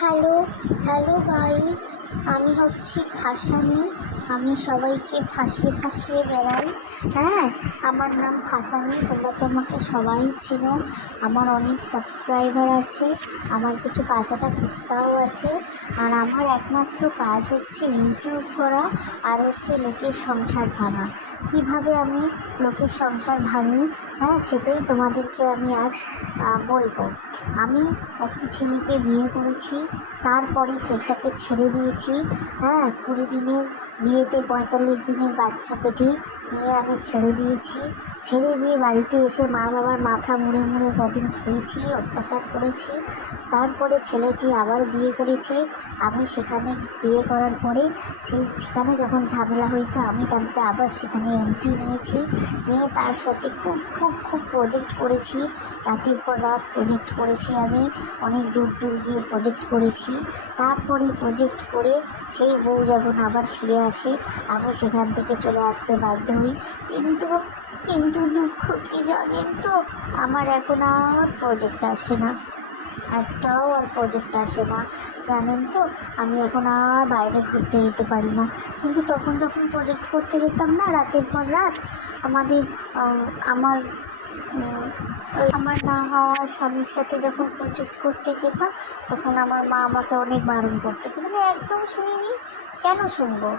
Hello hello guys, আমি হচ্ছি ভাসানি। আমি সবাইকে ভাসিয়ে বেড়াই। হ্যাঁ, আমার নাম ভাসানি। তোমরা তো আমাকে সবাই চিনো। আমার অনেক সাবস্ক্রাইবার আছে, আমার কিছু কাঁচাটা কুত্তাও আছে। আর আমার একমাত্র কাজ হচ্ছে ইউটিউব করা আর হচ্ছে লোকের সংসার ভাঙা। কিভাবে আমি লোকের সংসার ভাঙি, হ্যাঁ, সেটাই তোমাদেরকে আমি আজ বলবো। আমি একটি ছেলেকে বিয়ে করেছি, তারপরে সেটাকে ছেড়ে দিয়েছি। হ্যাঁ, 20 দিনের বিয়েতে 45 দিনের বাচ্চা পেটে নিয়ে আমি ছেড়ে দিয়েছি। ছেড়ে দিয়ে বাড়িতে এসে মা বাবার মাথা মুড়ে মুড়ে কদিন খেয়েছি, অত্যাচার করেছি। তারপরে ছেলেটি আবার বিয়ে করেছে। আমি সেখানে বিয়ে করার পরে সেখানে যখন ঝামেলা হয়েছে, আমি তারপরে আবার সেখানে এন্ট্রি নিয়েছি। নিয়ে তার সাথে খুব খুব খুব প্রজেক্ট করেছি। রাতের পর রাত প্রজেক্ট করেছি, আমি অনেক দূর দূর গিয়ে প্রজেক্ট করেছি। তারপরে প্রজেক্ট করে সেই বউ যখন আবার ফিরে আসে, আমি সেখান থেকে চলে আসতে বাধ্য হই। কিন্তু কিন্তু দুঃখ কি জানেন তো, আমার এখন আর প্রজেক্ট আসে না, একটাও আর প্রজেক্ট আসে না, জানেন তো। আমি এখন আর বাইরে ঘুরতে যেতে পারি না। কিন্তু তখন যখন প্রজেক্ট করতে যেতাম না রাতের পর রাত, আমাদের আমার আমার না হওয়া স্বামীর সাথে যখন প্রজেক্ট করতে যেতাম, তখন আমার মা আমাকে অনেক বারণ করতো, কিন্তু আমি একদম শুনিনি। কেন শুনবো?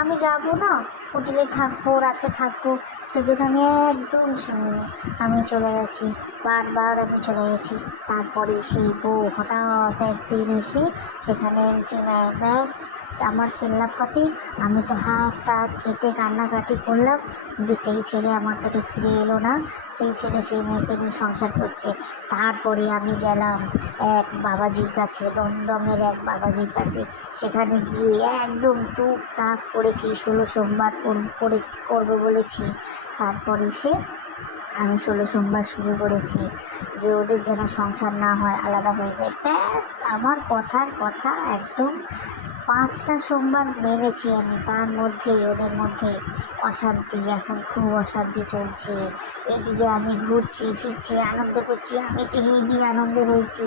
আমি যাবো না, হোটেলে থাকবো, রাতে থাকবো, সেজন্য আমি একদম শুনিনি। আমি চলে গেছি, বারবার আমি চলে গেছি। তারপরে সেই বউ হঠাৎ একদিন এসে সেখানে এন্ট্রি নেয়, ব্যাস আমার কেল্লাফতে। আমি তো হাত তাত কেটে কান্নাকাটি করলাম, কিন্তু সেই ছেলে আমার কাছে ফিরে এলো না। সেই ছেলে সেই মেয়েকে নিয়ে সংসার করছে। তারপরে আমি গেলাম এক বাবাজির কাছে, দমদমের এক বাবাজির কাছে। সেখানে গিয়ে একদম তুক তাক করেছি, 16 সোমবার করবো বলেছি। তারপরে আমি 16 সোমবার শুরু করেছি যে ওদের যেন সংসার না হয়, আলাদা হয়ে যায়। ব্যাস আমার কথার কথা একদম 5টা সোমবার মেনেছি আমি। তার মধ্যেই ওদের মধ্যে অশান্তি, এখন খুব অশান্তি চলছে। এদিকে আমি ঘুরছি ফিরছি, আনন্দ করছি। আমি তো হেবি আনন্দে রয়েছি,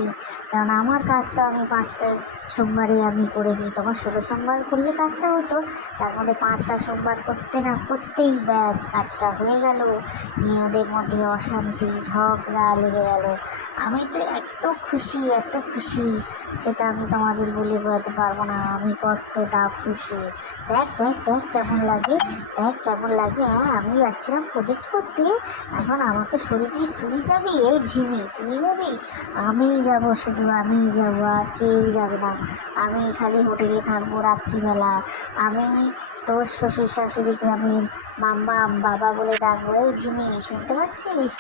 কারণ আমার কাজ তো আমি 5টা সোমবারে আমি করে দিয়েছি। আমার 16 সোমবার করলে কাজটা হতো, তার মধ্যে 5টা সোমবার করতে না করতেই ব্যাস কাজটা হয়ে গেল। নিয়ে ওদের মধ্যে অশান্তি ঝগড়া লেগে গেল। আমি তো এত খুশি, সেটা আমি তোমাদের বলে বোঝাতে পারবো না। আমি কতটা খুশি। দেখ দেখ দেখ কেমন লাগে, দেখ কেমন লাগে। হ্যাঁ, আমি যাচ্ছিলাম প্রজেক্ট করতে, এখন আমাকে সরিয়ে দিয়ে তুই যাবি? এই ঝিমি, তুই যাবি? আমিই যাব, শুধু আমিই যাব, আর কেউ যাবে না। আমি খালি হোটেলে থাকবো রাত্রিবেলা। আমি তোর শ্বশুর শাশুড়িকে আমি মাম্মা বাবা বলে ডাকবো। এই ঝিমি, শুনতে পাচ্ছিস?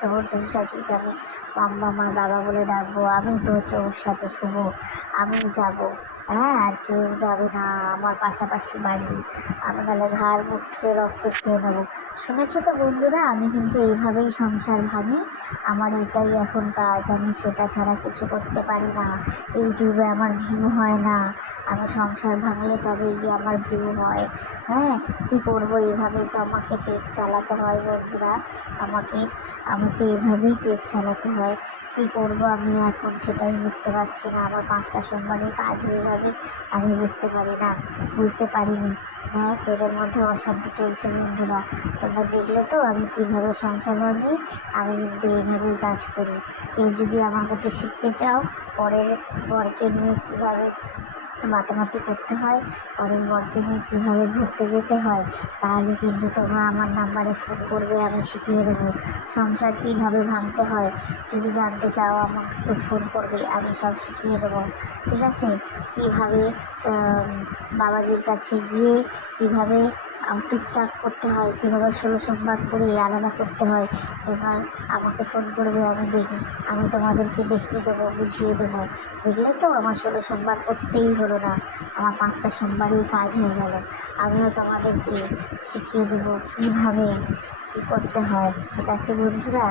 তোর শ্বশুর শাশুড়িকে আমি মাম্মা মা বাবা বলে ডাকবো। আমি তো ওর সাথে শুবো, আমি যাব। হ্যাঁ, আর কেউ যাবে না। আমার পাশাপাশি বাড়ি, আমি নাহলে ঘাড় মুখ খেয়ে রক্ত খেয়ে নেবো। শুনেছো তো বন্ধুরা, আমি কিন্তু এইভাবেই সংসার ভাঙি। আমার এটাই এখন কাজ, আমি সেটা ছাড়া কিছু করতে পারি না। ইউটিউবে আমার ভিউ হয় না, আমি সংসার ভাঙলে তবে গিয়ে আমার ভিউ হয়। হ্যাঁ, কী করবো, এভাবেই তো আমাকে পেট চালাতে হয় বন্ধুরা। আমাকে আমাকে এভাবেই পেট চালাতে হয়। কী করব আমি এখন সেটাই বুঝতে পারছি না। আমার 5টা সোমবারে কাজ হয়ে যাবে, আমি বুঝতে পারিনি। ব্যাস ওদের মধ্যে অশান্তি চলছে বন্ধুরা। তোমরা দেখলে তো আমি কীভাবে সংসার ভাঙি। আমি কিন্তু এইভাবেই কাজ করি। কেউ যদি আমার কাছে শিখতে চাও পরের বরকে নিয়ে কীভাবে মাতামাতি করতে হয়, পরের বরকে নিয়ে কীভাবে ঘুরতে যেতে হয়, তাহলে কিন্তু তোমরা আমার নাম্বারে ফোন করবে, আমি শিখিয়ে দেবো। সংসার কীভাবে ভাঙতে হয় যদি জানতে চাও, আমাকে ফোন করবে, আমি সব শিখিয়ে দেবো। ঠিক আছে? কীভাবে বাবাজির কাছে গিয়ে কীভাবে টুকটাক করতে হয়, কীভাবে 16 সোমবার করে আলাদা করতে হয়, তোমরা আমাকে ফোন করবে, আমি তোমাদেরকে দেখিয়ে দেবো, বুঝিয়ে দেবো। দেখলে তো আমার 16 সোমবার করতেই হলো না, আমার 5টা সোমবারেই কাজ হয়ে গেল। আমিও তোমাদেরকে শিখিয়ে দেবো কীভাবে কী করতে হয়। ঠিক আছে বন্ধুরা?